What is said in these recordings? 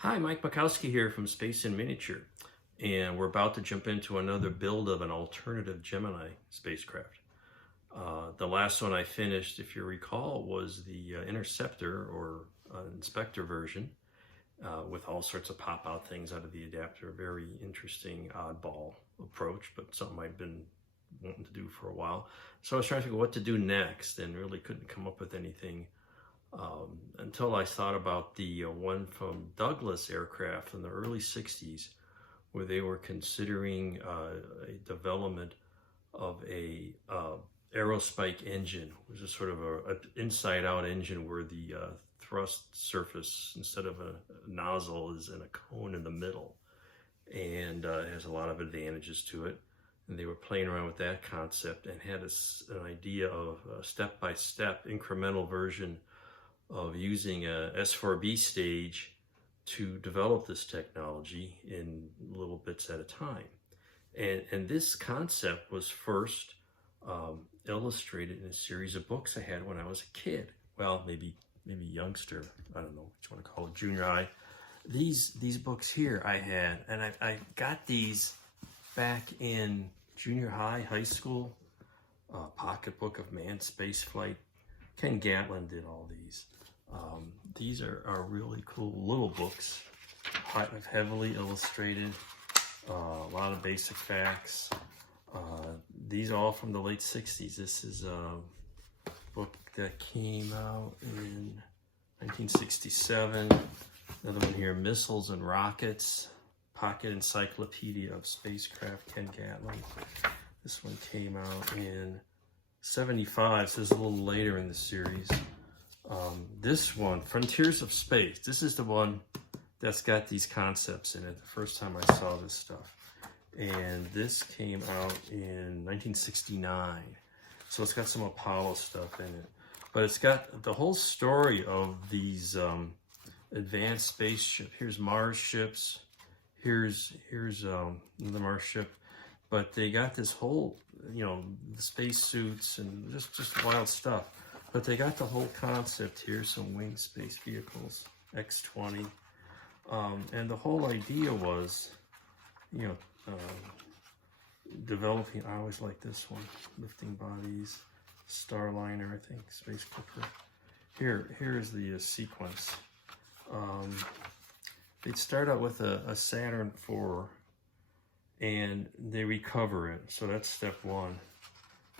Hi, Mike Makowski here from Space in Miniature, and we're about to jump into another build of an alternative Gemini spacecraft. The last one I finished, if you recall, was the Interceptor or Inspector version with all sorts of pop-out things out of the adapter. Very interesting, oddball approach, but something I've been wanting to do for a while. So I was trying to figure out what to do next and really couldn't come up with anything until I thought about the one from Douglas Aircraft in the early 60s, where they were considering a development of a aerospike engine, which is sort of an inside-out engine where the thrust surface, instead of a nozzle, is in a cone in the middle, and it has a lot of advantages to it. And they were playing around with that concept and had an idea of a step-by-step incremental version of using a S4B stage to develop this technology in little bits at a time. And this concept was first illustrated in a series of books I had when I was a kid. Well, maybe youngster, I don't know what you want to call it, junior high. These books here I had, and I got these back in junior high school, Pocketbook of Manned Spaceflight. Ken Gatlin did all these. These are really cool little books, heavily illustrated, a lot of basic facts. These are all from the late 60s. This is a book that came out in 1967. Another one here, Missiles and Rockets, Pocket Encyclopedia of Spacecraft, Ken Gatlin. This one came out in 75, so it's a little later in the series. This one, Frontiers of Space, this is the one that's got these concepts in it, the first time I saw this stuff. And this came out in 1969. So it's got some Apollo stuff in it. But it's got the whole story of these advanced spaceship. Here's Mars ships. Here's the Mars ship. But they got this whole, the space suits and just wild stuff. But they got the whole concept here, some winged space vehicles, X-20. And the whole idea was, developing, I always like this one, lifting bodies, Starliner, I think, Space Clipper. Here's the sequence. They'd start out with a Saturn IV, and they recover it. So that's step one.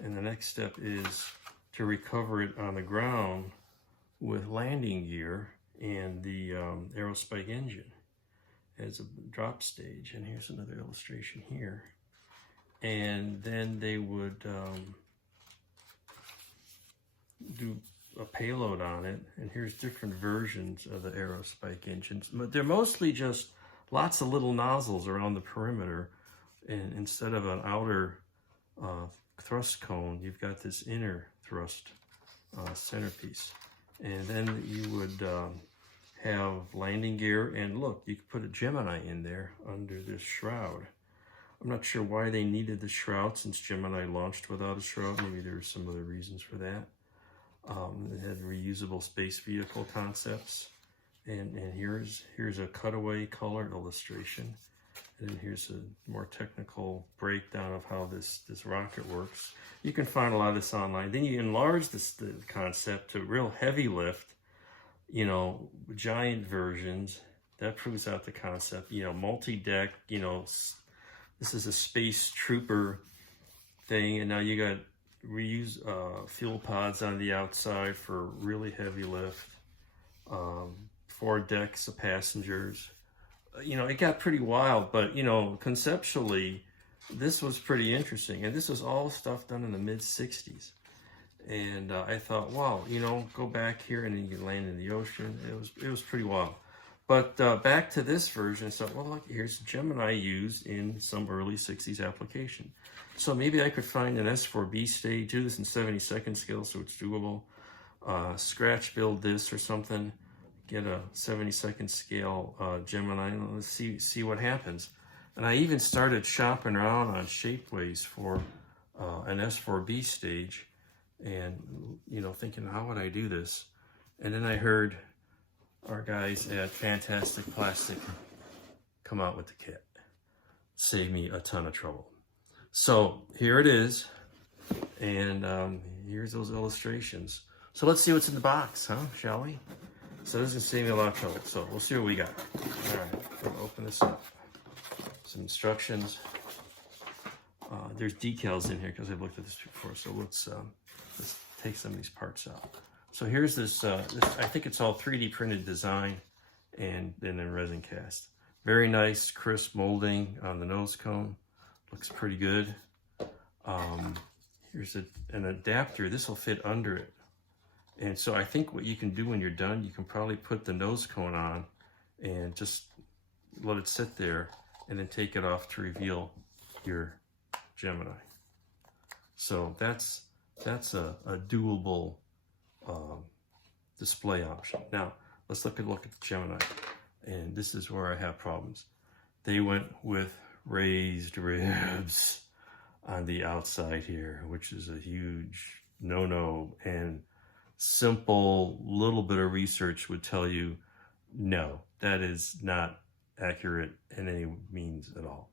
And the next step is to recover it on the ground with landing gear and the aerospike engine as a drop stage. And here's another illustration here. And then they would do a payload on it. And here's different versions of the aerospike engines. But they're mostly just lots of little nozzles around the perimeter. And instead of an outer thrust cone, you've got this inner thrust centerpiece. And then you would have landing gear, and look, you could put a Gemini in there under this shroud. I'm not sure why they needed the shroud, since Gemini launched without a shroud. Maybe there were some other reasons for that. It had reusable space vehicle concepts. And here's a cutaway color illustration. And then here's a more technical breakdown of how this rocket works. You can find a lot of this online. Then you enlarge the concept to real heavy lift, giant versions. That proves out the concept. Multi-deck, this is a space trooper thing. And now you got reuse fuel pods on the outside for really heavy lift. 4 decks of passengers. It got pretty wild, but, conceptually, this was pretty interesting. And this was all stuff done in the mid-60s. And I thought, wow, go back here and then you can land in the ocean. It was pretty wild. But back to this version, so, well, look, here's Gemini used in some early 60s application. So maybe I could find an S4B stage, do this in 70-second scale so it's doable. Scratch build this or something. Get a 70-second scale Gemini, and let's see what happens. And I even started shopping around on Shapeways for an S4B stage, and thinking, how would I do this? And then I heard our guys at Fantastic Plastic come out with the kit. Save me a ton of trouble. So here it is, and here's those illustrations. So let's see what's in the box, huh? Shall we? So this is gonna save me a lot of trouble. So we'll see what we got. All right, I'm gonna open this up. Some instructions. There's decals in here because I've looked at this before. So let's take some of these parts out. So here's this, I think it's all 3D printed design and then resin cast. Very nice, crisp molding on the nose cone. Looks pretty good. Here's an adapter. This will fit under it. And so I think what you can do when you're done, you can probably put the nose cone on and just let it sit there and then take it off to reveal your Gemini. So that's a doable display option. Now let's look at the Gemini, and this is where I have problems. They went with raised ribs on the outside here, which is a huge no-no, and simple little bit of research would tell you no, that is not accurate in any means at all.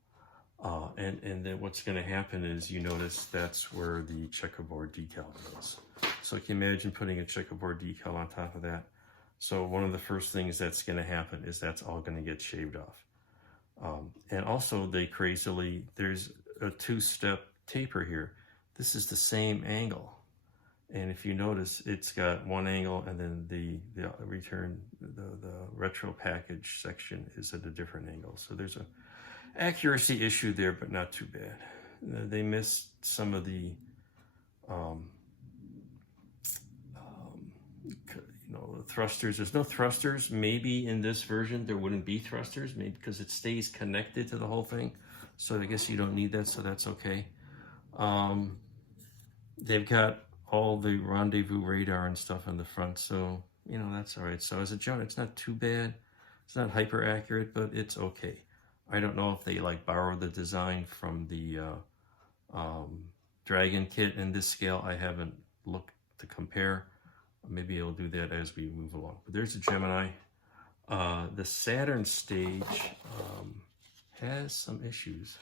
And then what's going to happen is, you notice that's where the checkerboard decal goes. So you can imagine putting a checkerboard decal on top of that. So one of the first things that's going to happen is that's all going to get shaved off. And also there's a two-step taper here. This is the same angle. And if you notice, it's got one angle, and then the retro package section is at a different angle. So there's a accuracy issue there, but not too bad. They missed some of the the thrusters. There's no thrusters. Maybe in this version there wouldn't be thrusters, maybe because it stays connected to the whole thing. So I guess you don't need that, so that's okay. They've got all the rendezvous radar and stuff on the front, so that's all right. So as a Gemini, it's not too bad. It's not hyper accurate, but it's okay. I don't know if they borrowed the design from the Dragon kit in this scale. I haven't looked to compare. Maybe I'll do that as we move along. But there's a Gemini. The Saturn stage has some issues.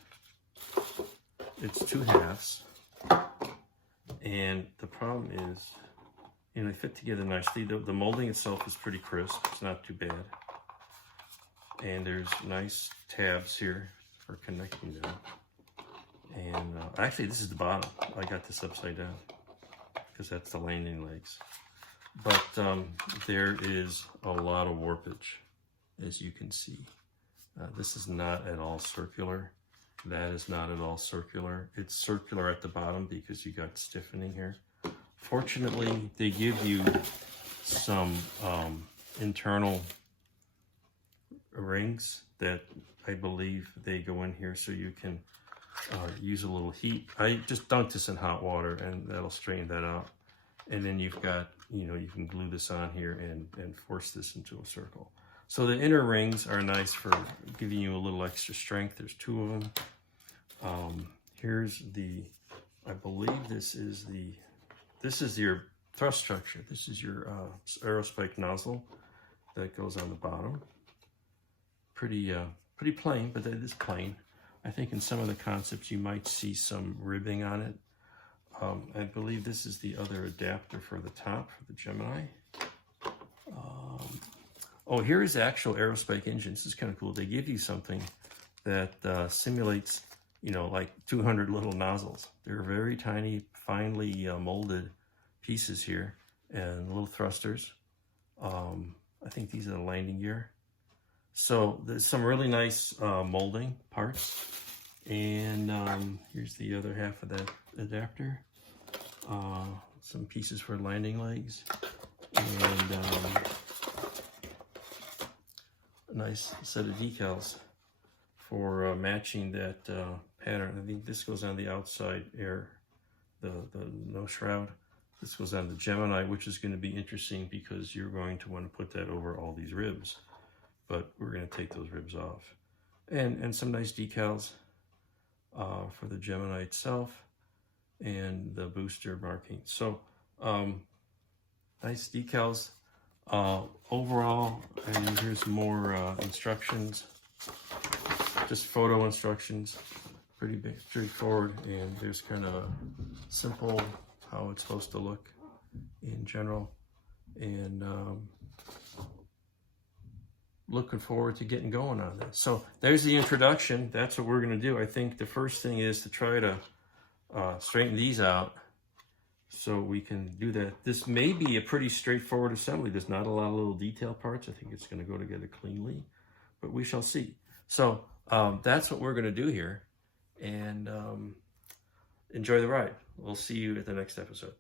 It's two halves, and the problem is, they fit together nicely. The molding itself is pretty crisp. It's not too bad. And there's nice tabs here for connecting them. And actually, this is the bottom. I got this upside down because that's the landing legs. But there is a lot of warpage, as you can see. This is not at all circular. That is not at all circular. It's circular at the bottom because you got stiffening here. Fortunately, they give you some internal rings that I believe they go in here so you can use a little heat. I just dunked this in hot water, and that'll straighten that out. And then you've got, you can glue this on here and force this into a circle. So the inner rings are nice for giving you a little extra strength. There's two of them. Here's I believe this is your thrust structure. This is your aerospike nozzle that goes on the bottom. Pretty plain, but it is plain. I think in some of the concepts you might see some ribbing on it. I believe this is the other adapter for the top for the Gemini. Oh, here is actual aerospike engine. This is kind of cool. They give you something that simulates, like 200 little nozzles. They're very tiny, finely molded pieces here, and little thrusters. I think these are the landing gear. So there's some really nice molding parts. And here's the other half of that adapter. Some pieces for landing legs. And a nice set of decals for matching that pattern. I think this goes on the outside air, the nose shroud. This goes on the Gemini, which is going to be interesting because you're going to want to put that over all these ribs. But we're going to take those ribs off. And some nice decals for the Gemini itself and the booster marking. So nice decals. Overall, and here's more instructions, just photo instructions, pretty big, straightforward, and there's kind of a simple how it's supposed to look in general, and looking forward to getting going on this. So there's the introduction. That's what we're going to do. I think the first thing is to try to straighten these out so we can do that. This may be a pretty straightforward assembly. There's not a lot of little detail parts. I think it's going to go together cleanly, but we shall see. So that's what we're going to do here, and enjoy the ride. We'll see you at the next episode.